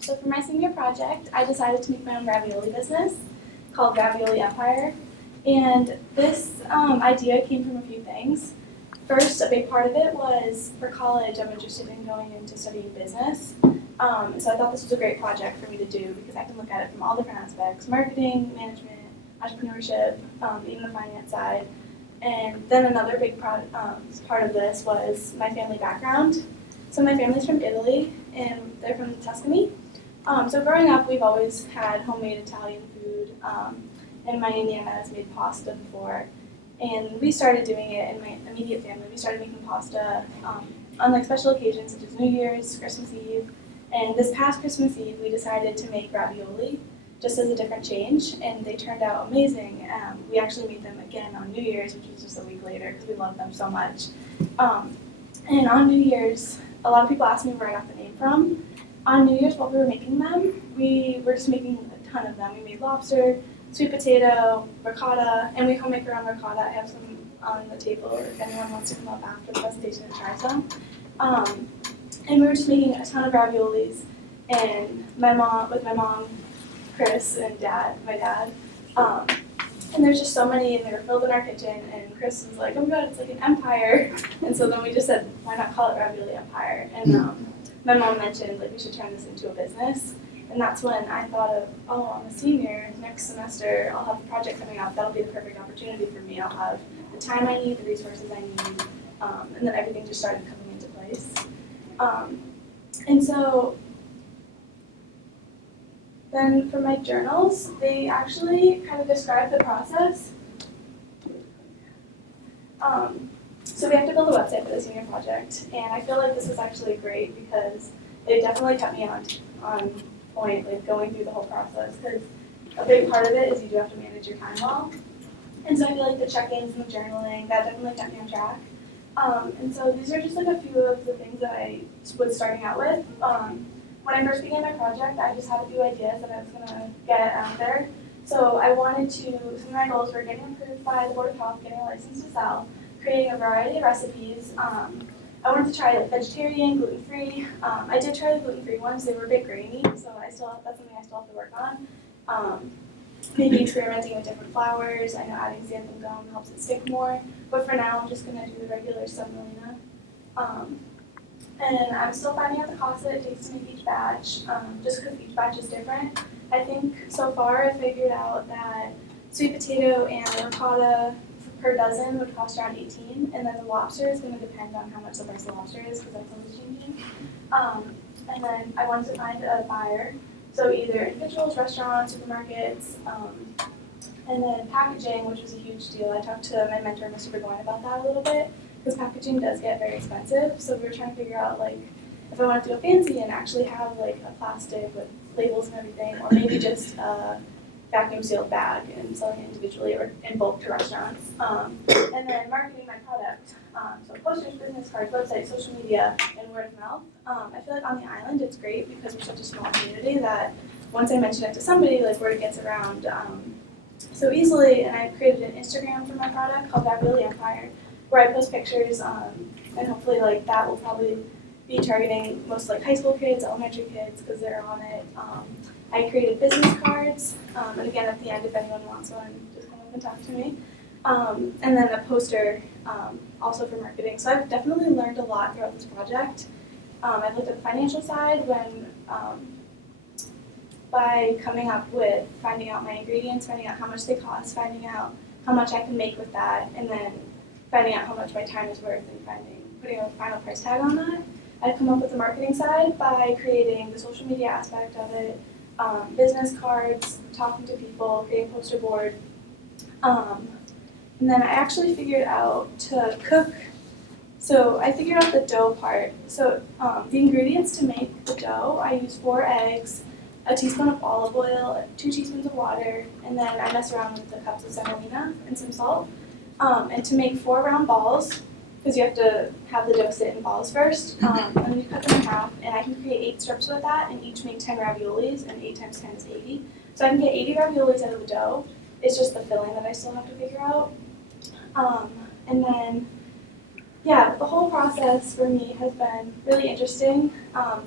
So for my senior project, I decided to make my own ravioli business called Ravioli Empire. And this idea came from a few things. First, a big part of it was for college, I'm interested in going into studying business. So I thought this was a great project for me to do because I can look at it from all different aspects: marketing, management, entrepreneurship, even the finance side. And then another big part of this was my family background. So my family's from Italy, and they're from Tuscany. So growing up, we've always had homemade Italian food, and my Nana has made pasta before. And we started doing it in my immediate family. We started making pasta on like special occasions such as New Year's, Christmas Eve. And this past Christmas Eve, we decided to make ravioli just as a different change, and they turned out amazing. We actually made them again on New Year's, which was just a week later because we love them so much. And on New Year's, a lot of people asked me where I got the name from. On New Year's, while we were making them, we were just making a ton of them. We made lobster, sweet potato, ricotta, and we homemade our own ricotta. I have some on the table if anyone wants to come up after the presentation and try some. And we were just making a ton of raviolis, and my mom, Chris, and my dad. And there's just so many, and they were filled in our kitchen, and Chris was like, oh my god, it's like an empire. And so then we just said, why not call it Ravioli Empire? And my mom mentioned, like, we should turn this into a business. And that's when I thought of, oh, I'm a senior, next semester I'll have a project coming up, that'll be the perfect opportunity for me. I'll have the time I need, the resources I need, and then everything just started coming into place. And so then for my journals, they actually kind of describe the process. So we have to build a website for the senior project, and I feel like this was actually great because it definitely kept me on point, like going through the whole process, because a big part of it is you do have to manage your time well. And so I feel like the check-ins and the journaling, that definitely kept me on track. And so these are just like a few of the things that I was starting out with. When I first began my project, I just had a few ideas that I was going to get out there. So I wanted to, some of my goals were getting approved by the Board of Health, getting a license to sell, creating a variety of recipes. I wanted to try like vegetarian, gluten-free. I did try the gluten-free ones. They were a bit grainy, so that's something I still have to work on. Maybe experimenting with different flours. I know adding xanthan gum helps it stick more. But for now, I'm just going to do the regular semolina. And I'm still finding out the cost that it takes to make each batch, just because each batch is different. I think so far I figured out that sweet potato and ricotta per dozen would cost around $18, and then the lobster is going to depend on how much the price of the lobster is, because that's always changing. And then I wanted to find a buyer, so either individuals, restaurants, supermarkets, and then packaging, which was a huge deal. I talked to my mentor, Mr. Burgoyne, about that a little bit, because packaging does get very expensive. So we were trying to figure out, like, if I wanted to go fancy and actually have like a plastic with labels and everything, or maybe just a vacuum sealed bag and selling it individually or in bulk to restaurants. And then marketing my product. So posters, business cards, website, social media, and word of mouth. I feel like on the island it's great because we're such a small community that once I mention it to somebody, like word gets around so easily. And I created an Instagram for my product called Ravioli Empire, where I post pictures, and hopefully like that will probably be targeting most like high school kids, elementary kids, because they're on it. I created business cards, and again at the end, if anyone wants one, just come up and talk to me. And then a poster also for marketing. So I've definitely learned a lot throughout this project. I've looked at the financial side by coming up with finding out my ingredients, finding out how much they cost, finding out how much I can make with that, and then finding out how much my time is worth and putting a final price tag on that. I've come up with the marketing side by creating the social media aspect of it, business cards, talking to people, creating a poster board. And then I actually figured out to cook. So I figured out the dough part. So the ingredients to make the dough, I use 4 eggs, a teaspoon of olive oil, 2 teaspoons of water, and then I mess around with the cups of semolina and some salt. And to make 4 round balls, because you have to have the dough sit in balls first, and then you cut them in half, and I can create 8 strips with that, and each make 10 raviolis, and 8 times 10 is 80. So I can get 80 raviolis out of the dough. It's just the filling that I still have to figure out. And then yeah, the whole process for me has been really interesting.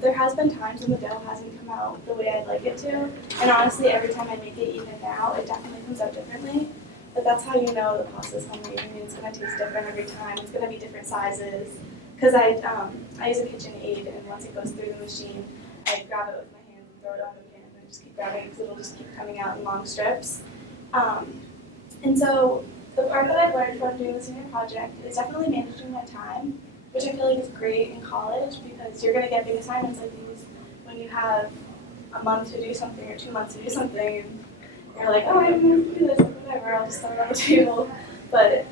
There has been times when the dough hasn't come out the way I'd like it to, and honestly, every time I make it, even now, it definitely comes out differently. But that's how you know the pasta's homemade. I mean, it's gonna taste different every time. It's gonna be different sizes. Because I use a KitchenAid, and once it goes through the machine, I grab it with my hands and throw it on the pan, and just keep grabbing it because it'll just keep coming out in long strips. And so the part that I've learned from doing the senior project is definitely managing my time, which I feel like is great in college because you're going to get big assignments like these when you have a month to do something or 2 months to do something, and you're like, oh, I don't know to do this, whatever, I'll just throw it on the table. But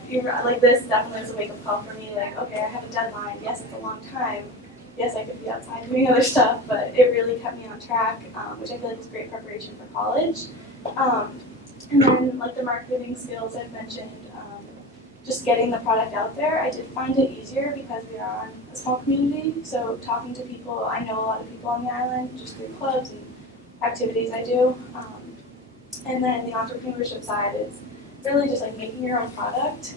like this definitely is a wake-up call for me, like, okay, I have a deadline, yes, it's a long time, yes, I could be outside doing other stuff, but it really kept me on track, which I feel like is great preparation for college. And then, like the marketing skills I've mentioned, just getting the product out there, I did find it easier because we are on a small community. So talking to people, I know a lot of people on the island just through clubs and activities I do. And then the entrepreneurship side is really just like making your own product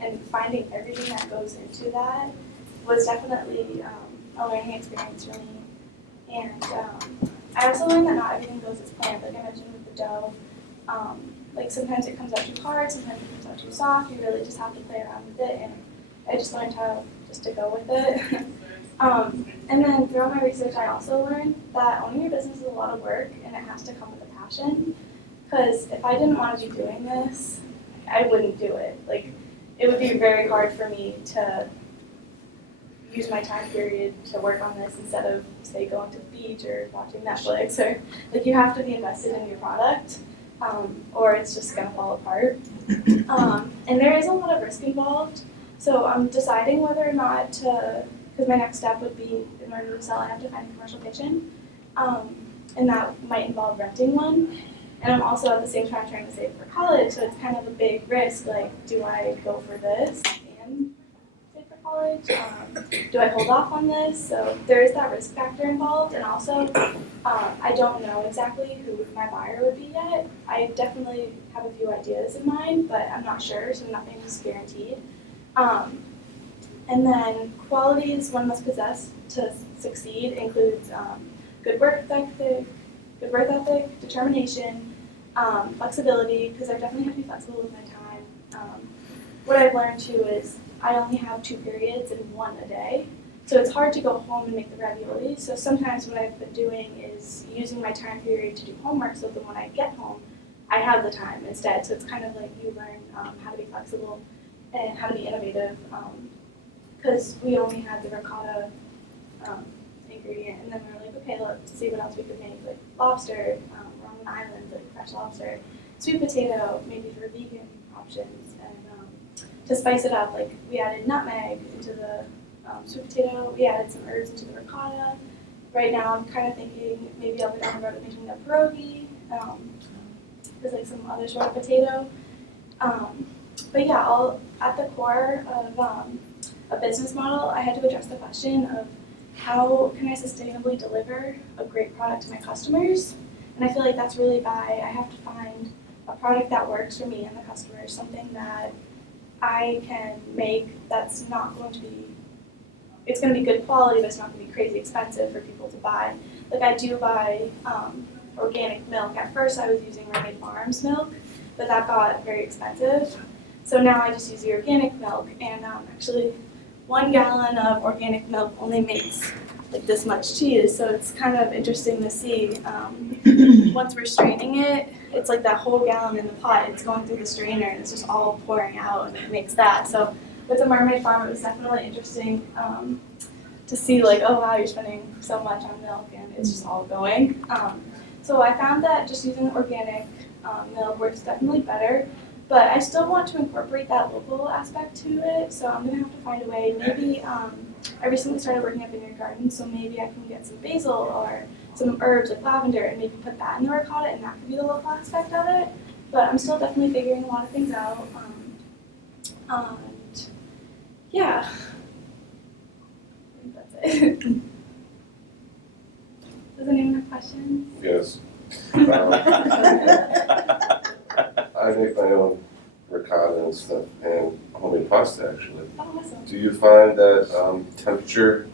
and finding everything that goes into that was definitely a learning experience for me. And I also learned that not everything goes as planned, like I mentioned with the dough. Like sometimes it comes out too hard, sometimes it comes out too soft. You really just have to play around with it, and I just learned how just to go with it. And then throughout my research, I also learned that owning your business is a lot of work, and it has to come with a passion. Because if I didn't want to be doing this, I wouldn't do it. Like it would be very hard for me to use my time period to work on this instead of say going to the beach or watching Netflix, or like you have to be invested in your product. Or it's just going to fall apart. And there is a lot of risk involved. So I'm deciding whether or not to, because my next step would be, in order to sell, I have to find a commercial kitchen. And that might involve renting one. And I'm also at the same time trying to save for college, so it's kind of a big risk. Like, do I go for this and save for college? Do I hold off on this? So there is that risk factor involved, and also I don't know exactly who my buyer would be yet. I definitely have a few ideas in mind, but I'm not sure, so nothing is guaranteed. And then qualities one must possess to succeed includes good work ethic, determination, flexibility, because I definitely have to be flexible with my time. What I've learned too is I only have 2 periods and 1 a day. So it's hard to go home and make the ravioli. So sometimes what I've been doing is using my time period to do homework so that when I get home, I have the time instead. So it's kind of like you learn how to be flexible and how to be innovative. Because we only had the ricotta ingredient, and then we were like, okay, let's see what else we could make. Like lobster, we're on an island, like fresh lobster, sweet potato, maybe for vegan options, and to spice it up, like we added nutmeg into the sweet potato, we added some herbs into the ricotta. Right now I'm kind of thinking maybe I'll go down the road of making a pierogi, there's like some other sort of potato. But yeah, all at the core of a business model, I had to address the question of how can I sustainably deliver a great product to my customers? And I feel like that's really by I have to find a product that works for me and the customers, something that I can make that's not going to be, it's going to be good quality, but it's not going to be crazy expensive for people to buy. Like I do buy organic milk. At first I was using Mermaid Farms milk, but that got very expensive. So now I just use the organic milk, and actually 1 gallon of organic milk only makes like this much cheese, so it's kind of interesting to see. Once we're straining it, it's like that whole gallon in the pot, it's going through the strainer and it's just all pouring out and it makes that. So with the Mermaid Farm, it was definitely interesting to see like, oh wow, you're spending so much on milk and it's just all going. So I found that just using organic milk works definitely better. But I still want to incorporate that local aspect to it, so I'm going to have to find a way. Maybe I recently started working at Vineyard Garden, so maybe I can get some basil or some herbs like lavender and maybe put that in the ricotta, and that could be the local aspect of it. But I'm still definitely figuring a lot of things out. And yeah, I think that's it. Does anyone have questions? Yes. I make my own ricotta and stuff, and homemade pasta actually. Oh, awesome. Do you find that temperature,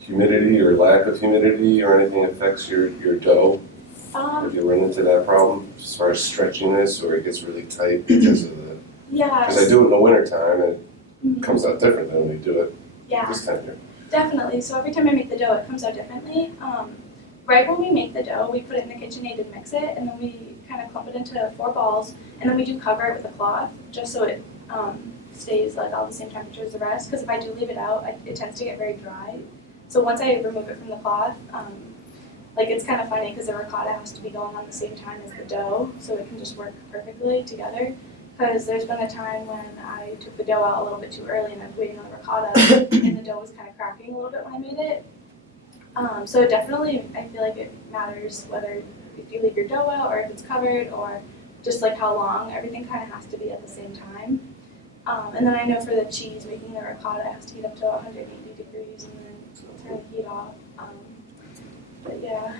humidity, or lack of humidity or anything affects your dough? Have you run into that problem as far as stretchiness, or it gets really tight because of the? Yeah. Because I do it in the wintertime and Mhm. it comes out different than when you do it Yeah, this time of year. definitely. So every time I make the dough, it comes out differently. Right when we make the dough, we put it in the KitchenAid and mix it, and then we kind of clump it into 4 balls, and then we do cover it with a cloth just so it stays like all the same temperature as the rest. Because if I do leave it out, it tends to get very dry. So once I remove it from the cloth, like it's kind of funny because the ricotta has to be going on the same time as the dough, so it can just work perfectly together. Because there's been a time when I took the dough out a little bit too early and I was waiting on the ricotta, and the dough was kind of cracking a little bit when I made it. So definitely, I feel like it matters whether if you leave your dough out or if it's covered or just like how long. Everything kind of has to be at the same time. And then I know for the cheese, making the ricotta has to heat up to 180 degrees and then turn the heat off. But yeah.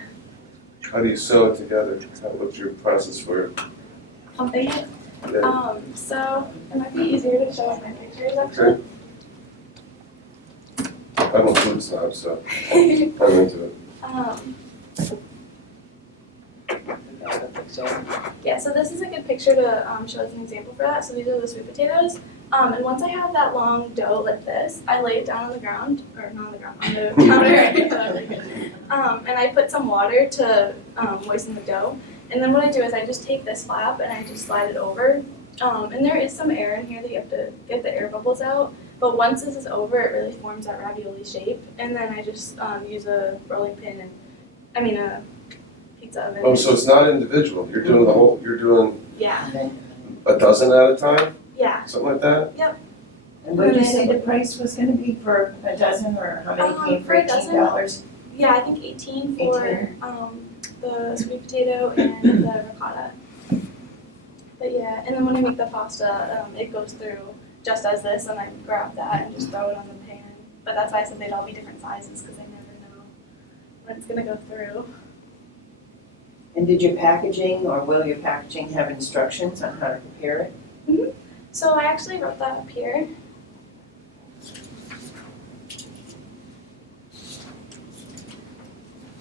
How do you sew it together? What's your process for it? Pumping it. Yeah. So it might be easier to show in my pictures actually. Okay. I'm a food snob, so I'm into it. Yeah, so this is a good picture to show as an example for that. So these are the sweet potatoes. And once I have that long dough like this, I lay it down on the ground, or not on the ground, on the counter. And I put some water to moisten the dough. And then what I do is I just take this flap and I just slide it over. And there is some air in here that you have to get the air bubbles out. But once this is over, it really forms that ravioli shape. And then I just use a rolling pin and, a pizza oven. Oh, so it's not individual. You're doing the whole. You're doing Yeah. a dozen at a time, Yeah. something like that. And what did you say the price was gonna be for a dozen, or how many came for For a dozen? $18? Yeah, I think 18 for the sweet potato and the ricotta. But yeah, and then when I make the pasta, it goes through just as this, and I grab that and just throw it on the pan. But that's why I said they'd all be different sizes, because I never know when it's gonna go through. And did your packaging, or will your packaging have instructions on how to prepare it? So I actually wrote that up here.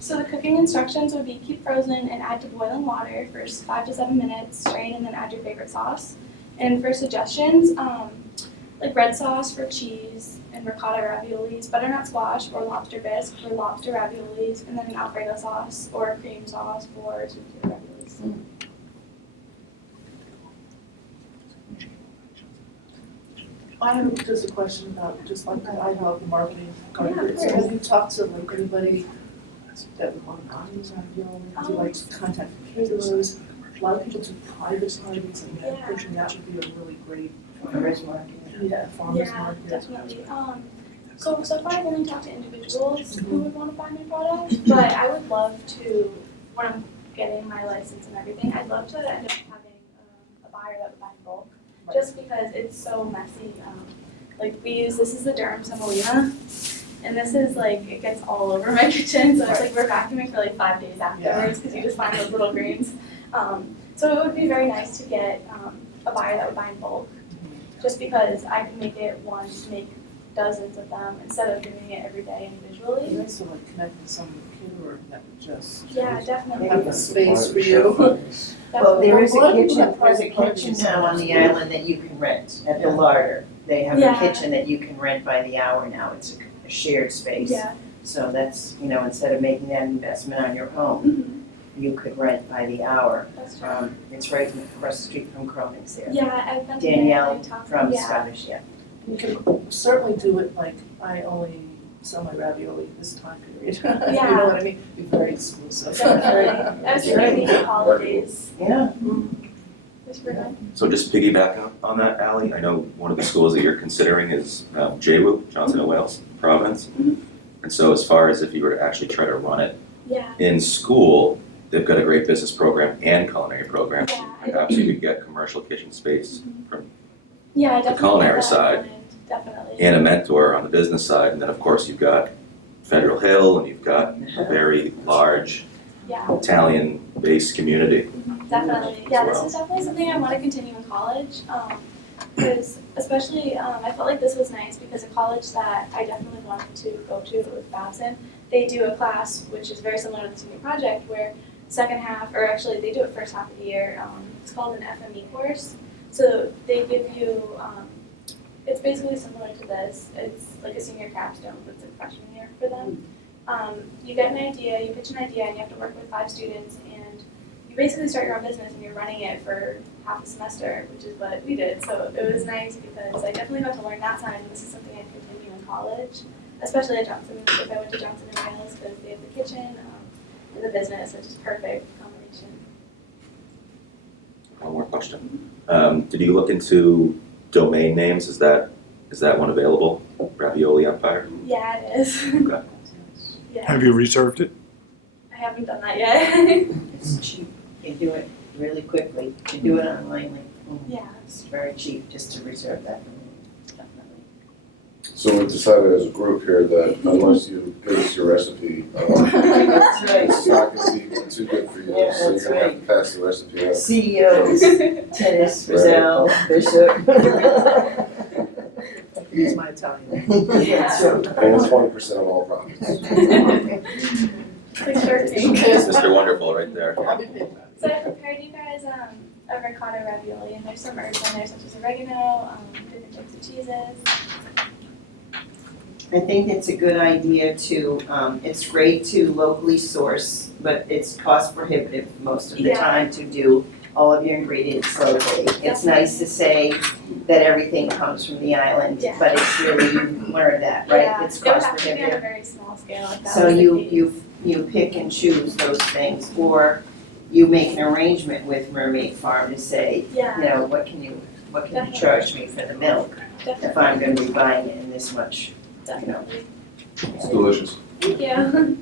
So the cooking instructions would be keep frozen and add to boiling water for 5 to 7 minutes, strain, and then add your favorite sauce. And for suggestions, like red sauce for cheese and ricotta raviolis, butternut squash or lobster bisque for lobster raviolis, and then an Alfredo sauce or cream sauce for sweet potato raviolis. I have just a question about, just like I have the marketing card. Yeah, of So course. have you talked to like anybody that would want to buy these ravioli? Do you like contact caterers? A lot of people do private parties, and Yeah. pushing that would be a really great, Farmers market. farmer's Yeah, market. definitely. So far I've only talked to individuals who would want to buy my product, but I would love to, when I'm getting my license and everything, I'd love to end up having a buyer that would buy in bulk, just because it's so messy. Like this is the Durham semolina, and this is like, it gets all over my kitchen, so it's like we're vacuuming for like 5 days afterwards, because you just find those little grains. So it would be very nice to get a buyer that would buy in bulk, just because I can make it once, make dozens of them, instead of doing it every day individually. You also like connect with some caterer that would just Yeah, definitely. have a space for you. Well, there is Well, a a lot of people kitchen, have there's a private kitchen parties. now on the island that you can rent at the larder. They have a Yeah. kitchen that you can rent by the hour now, it's a shared space. Yeah. So that's, instead of making that investment on your own, Mhm. you could rent by the hour. That's true. It's right across the street from Cronin's there. Yeah, I've been to Danielle Vineyard, talked- from yeah. Scottish, yeah. You can certainly do it like, I only sell my ravioli this time period. You Yeah. know what I mean? Be very exclusive. Definitely. I was thinking the holidays. Yeah. Which we're done. So just piggyback on that, Ally, I know one of the schools that you're considering is JWU, Johnson and Wales, Providence. Mhm. And so as far as if you were to actually try to run it Yeah. in school, they've got a great business program and culinary program. Yeah. Perhaps you could get commercial kitchen space from, Yeah, definitely. culinary keep that in side. mind, Definitely. and a mentor on the business side. And then of course you've got Federal Hill and you've got a very large Yeah. Italian-based community. Definitely. Yeah, this Wow. is definitely something I want to continue in college. Because especially, I felt like this was nice because a college that I definitely wanted to go to with Babson, they do a class which is very similar to the senior project where second half, or actually they do it first half of the year, it's called an FME course. So they give you, it's basically similar to this. It's like a senior capstone, but it's a freshman year for them. You get an idea, you pitch an idea, and you have to work with 5 students, and you basically start your own business and you're running it for half a semester, which is what we did. So it was nice because I definitely got to learn that side, and this is something I'd continue in college, especially at Johnson, if I went to Johnson & Wales, because they have the kitchen and the business, which is perfect combination. One more question. Did you look into domain names? Is that one available? Ravioli Empire? Yeah, it is. Okay. Yeah. Have you reserved it? I haven't done that yet. It's cheap, you do it really quickly, you do it online, like, boom. Yeah, It's very cheap just to reserve that. definitely. So we decided as a group here that unless you give us your recipe, That's right. it's not gonna be too good for you, Yeah, so you're that's gonna have right. to pass the recipe on. CEOs, Tennis, Rizal, Bishop. Use my Italian. That's right. And it's 20% of all profits. Like 13. Mr. Wonderful right there. I'll be paying that. So I prepared you guys a ricotta ravioli, and there's some herbs in there such as oregano, different types of cheeses. I think it's a good idea to, it's great to locally source, but it's cost prohibitive most of the Yeah. time to do all of your ingredients locally. It's nice to say that everything comes from the island, Yeah. but it's really, you learn that, right? Yeah, It's it would cost have to be on a prohibitive. very small scale if that So was the you, case. you pick and choose those things, or you make an arrangement with Mermaid Farm to say, Yeah, you know, what can you Definitely. charge me for the milk if definitely, I'm gonna be buying it in this much? definitely. It's delicious. Thank you.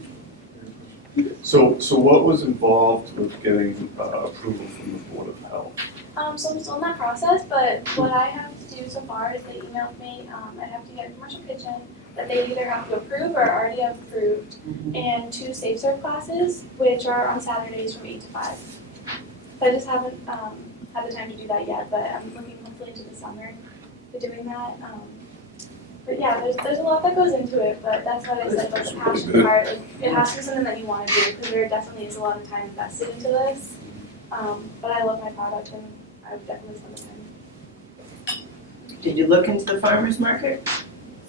So what was involved with getting approval from the Board of Health? So I'm still in that process, but what I have to do so far is they emailed me, I have to get a commercial kitchen that they either have to approve or already have approved, and 2 safe serve classes, which are on Saturdays from 8 to 5. So I just haven't had the time to do that yet, but I'm looking hopefully into the summer to doing that. But yeah, there's a lot that goes into it, but that's what I said about the passion part. Like, it has to be something that you want to do, because there definitely is a lot of time invested into this. But I love my product, and I would definitely spend the time. Did you look into the farmer's market?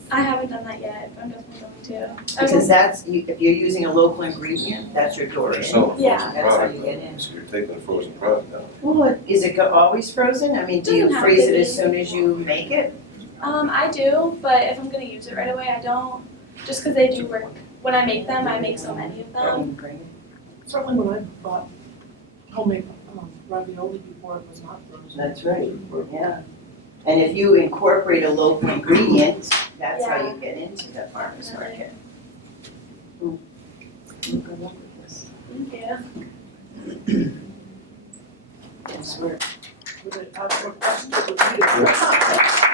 I haven't done that yet, but I'm definitely going to. Because that's, if you're using a local ingredient, that's your door You're in. selling Yeah. frozen That's how product, you get in. so you're taking a frozen product now. Well, is it always frozen? I mean, do you Doesn't have freeze to it be. as soon as you make it? I do, but if I'm going to use it right away, I don't. Just because they do work. When I make them, I make so many of them. Certainly when I bought homemade ravioli before it was not frozen. That's right, yeah. And if you incorporate a local ingredient, that's how you get into the farmer's market. Good luck with this. Thank you. I swear. With it, more questions, it would be-